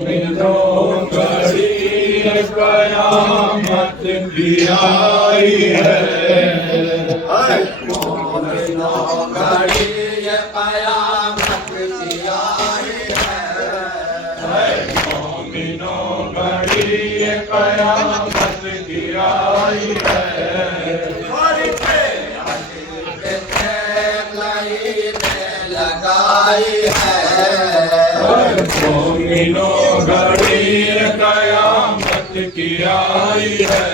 मोमिनों घड़ी कयामत की आई है। मोमिनों घड़ी कयामत की आई है। मोमिनों घड़ी कयामत की आई है। लगाई है। मोमिनों घड़ी कयामत की आई है।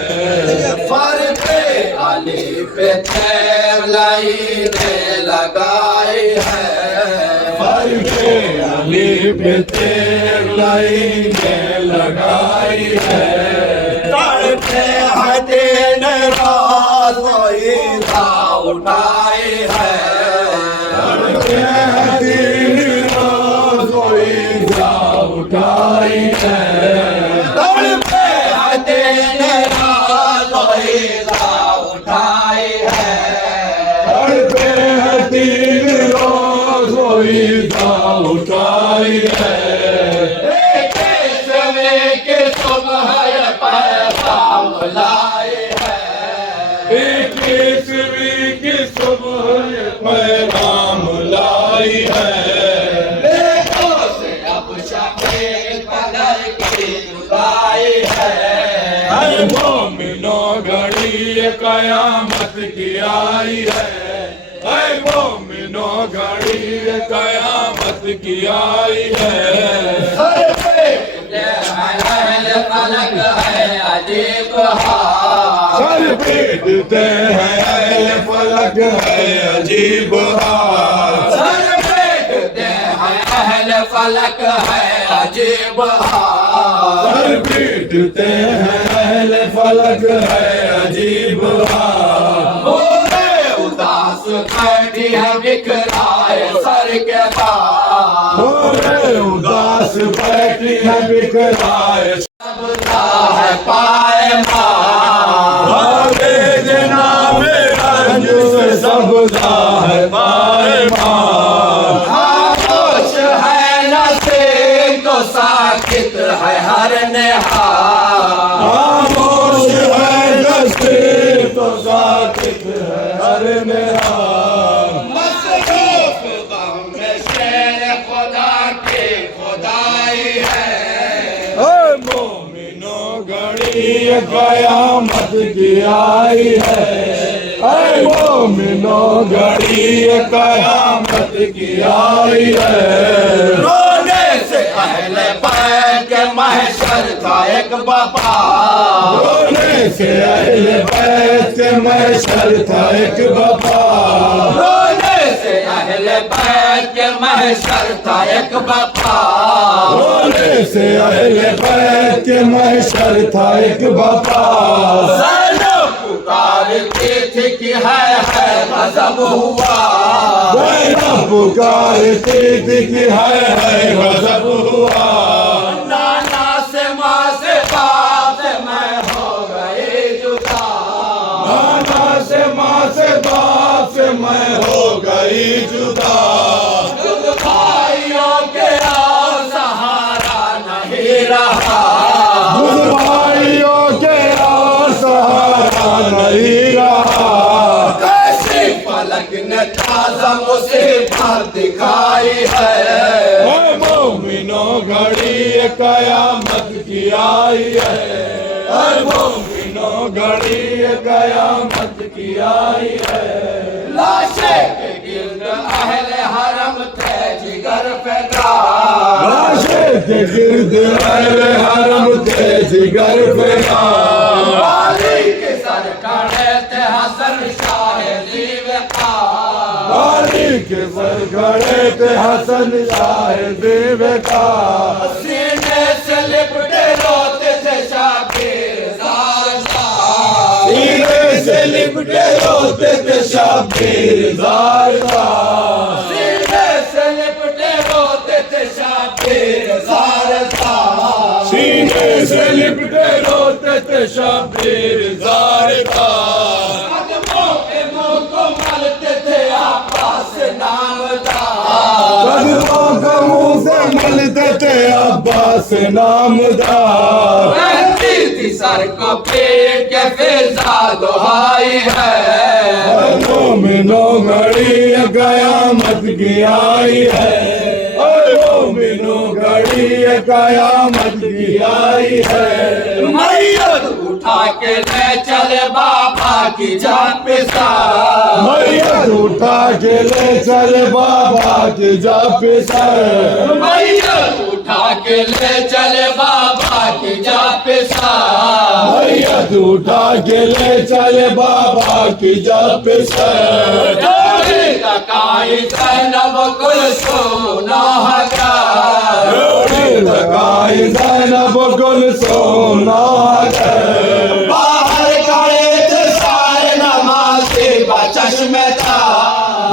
फर्के अली पे तैर लाइने लगाई है। फर्के अली पे तैर लाइने लगाई है। तड़पे हदीन रात ईदा उठाई है। तड़पे हदीन रात ईदा उठाई है। तड़पे हदीन रात ईदा उठाई है। तड़पे हदीन रात ईदा उठाई है। के सुबह पैगाम लाई है। ईसवी की सुबह पैगाम लाई है। देखो से अब शबीर पदर की जुदाई है। मोमिनों घड़ी कयामत की आई है। मोमिनों घड़ी कयामत की आई है। फलक है अजीब हाल। सर पीटते हैं अहले फलक है अजीब हाल। सर पीटते हैं अहले फलक है अजीब हाल। सर पीटते हैं अहले फलक है अजीब हाल। उदास बैठी है बिखराए सर के पास। उदास बैठी है बिखराए सबदा है पाए मार। जनाब रंज से सबदा है पाए मार। खामोश है नसीब तो साकित है हर नेहाल। खामोश है नसीब तो साकित है हर निहाल। मसरूफ गम में शेर खुदा की खुदाई है। मोमिनों घड़ी कयामत की आई है। मोमिनों घड़ी कयामत की आई है। रोने से अहले बैत के महशर था एक बपा। रोने से अहले बैत के महशर था एक बपा। रोने से अहले बैत के महशर था एक बपा। रोने से अहले बैत के महशर था एक बपा। ज़ैनब पुकारती थी कि है गज़ब हुआ। ज़ैनब पुकारती थी कि है गज़ब हुआ। नाना से माँ से बाप से मैं हो गई जुदा। नाना से माँ से बाप से मैं हो गई जुदा। खुद भाइयों के और सहारा नहीं रहा। खुद भाइयों के और सहारा नहीं रहा। कैसी फलक ने ताज़ा मुसीबत दिखाई है। मोमिनों घड़ी कयामत की आई है। मोमिनों घड़ी कयामत की आई है। लाशे के गिर्द अहले हरम थे जिगर फेंका। लाशे के गिर्द अहले हरम थे जिगर फेंका। वाली के सर खड़े थे हसन शाह जीवका। वाली के सर खड़े थे हसन शाह जीवका। सीने से लिपटे रोते थे शाकिर ज़ारदा। सीने से लिपटे रोते थे शाकिर ज़ारदा। सीने से लिपटे रोते थे शाकिर ज़ारदा। सीने से लिपटे रोते थे शाकिर ज़ारदा। कदमों के मुंह को मलते थे आपस नामदा। कदमों का मुंह से मिलते थे अब्बास नामदार। रहती थी सर को पीट के फिजा दुहाई है। मोमिनो घड़ी कयामत की आई है। मोमिनो घड़ी कयामत की आई है। मैयत उठा के ले चले बाबा की जान पे सर। मैयत उठा के ले चले बाबा की जान पे सर। मैयत उठा के ले चले बाबा की जान पे सर। मैयत उठा के ले चले बाबा की जान पे सर। जोड़ी तकाई ज़ैनब कुलसूम नाहकर। जोड़ी तकाई ज़ैनब कुलसूम नाहकर। बाहर खड़े थे सारे नमाज़ी बचश्मे था।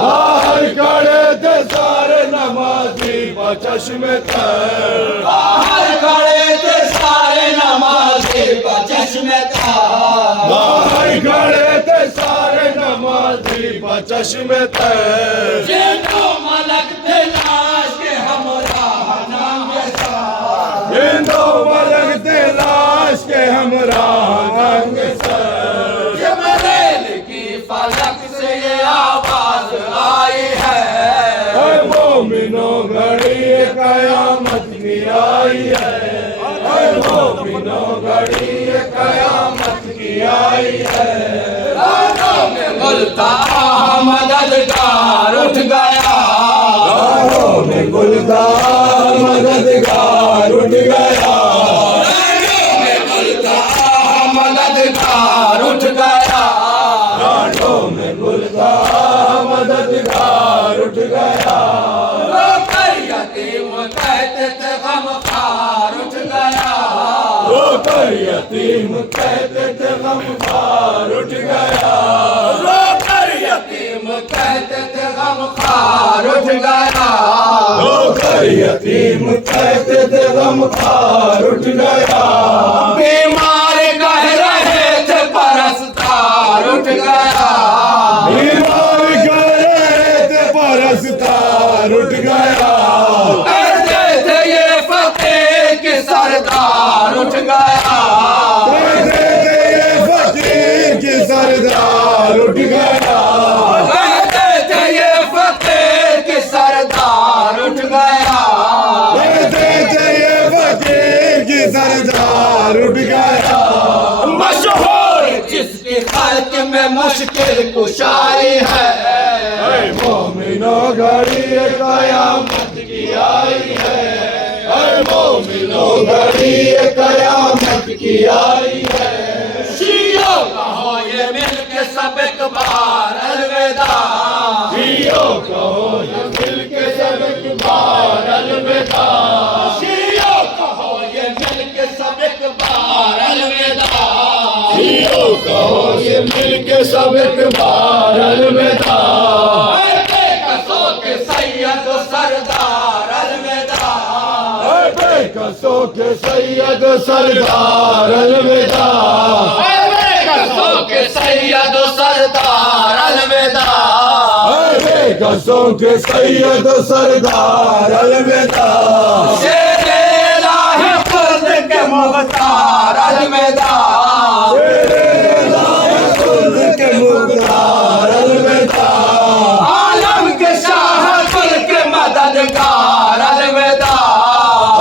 बाहर खड़े थे सारे नमाज़ी बचश्मे तर। बाहर खड़े थे सारे नमाज़ी बचश्मे था। बाहर खड़े थे सारे नमाज़ी बचश्मे तर। जिन्नो मलक थे लाश के हमराह नांगे सर। जिंदो मलक थे लाश के हमराह नांगे सर। जिब्रील की फलक से ये आवाज आई है। मोमिनो घड़ी कयामत की आई है। मोमिनो घड़ी कयामत की आई है। रातों में गुलता मददगार उठ गया। राहों में गुलदार मददगार उठ गया। रातों में गुलता मददगार उठ गया। राहों में गुलदार मददगार उठ गया। रोकर यतीम कहते थे गमखार उठ गया। रोकर यतीम कहते थे गमखार उठ गया। रोकर यतीम कहते थे गमखार उठ गया। रोकर यतीम कहते थे गमखार उठ गया। बीमार कह रहे थे परस्तार उठ गया। बीमार कह रहे थे परस्तार उठ गया। कहते थे ये फतेह के सरदार उठ गया। कहते थे ये फकीर की सरदार उठ गया। कहते थे ये फतेह के सरदार उठ गया। कहते थे ये फकीर की सरदार उठ गया। मशहूर जिसकी खल्क में मुश्किल कुशाई है। मोमिनो घड़ी कयामत की आई है। मोमिनो घड़ी कयामत की आई है। शियो कहो ये मिल के सब एक बार अलविदा। जियो कहो ये मिल के सब एक बार अलविदा। शियो कहो ये मिल के सब एक बार अलविदा। जियो कहो ये मिल के सब एक बार अलविदा। बेकसों के सैयद सरदार अलविदा। बेकसों के सैयद सरदार अलविदा। बेकसों के सैयद सरदार अलविदा। बेकसों के सैयद सरदार अलविदा। शेरे लाहे खुद के मुख्तार अलविदा। खुद के मुख्तार अलविदा। आलम के शाह कुल के मददगार अलविदा।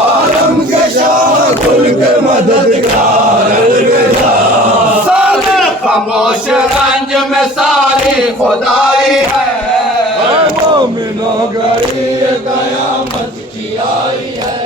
आलम के शाह कुल के मददगार अलविदा। सादे खामोश रंज में सारी खुदाई है। मोमिनो घड़ी कयामत की आई है।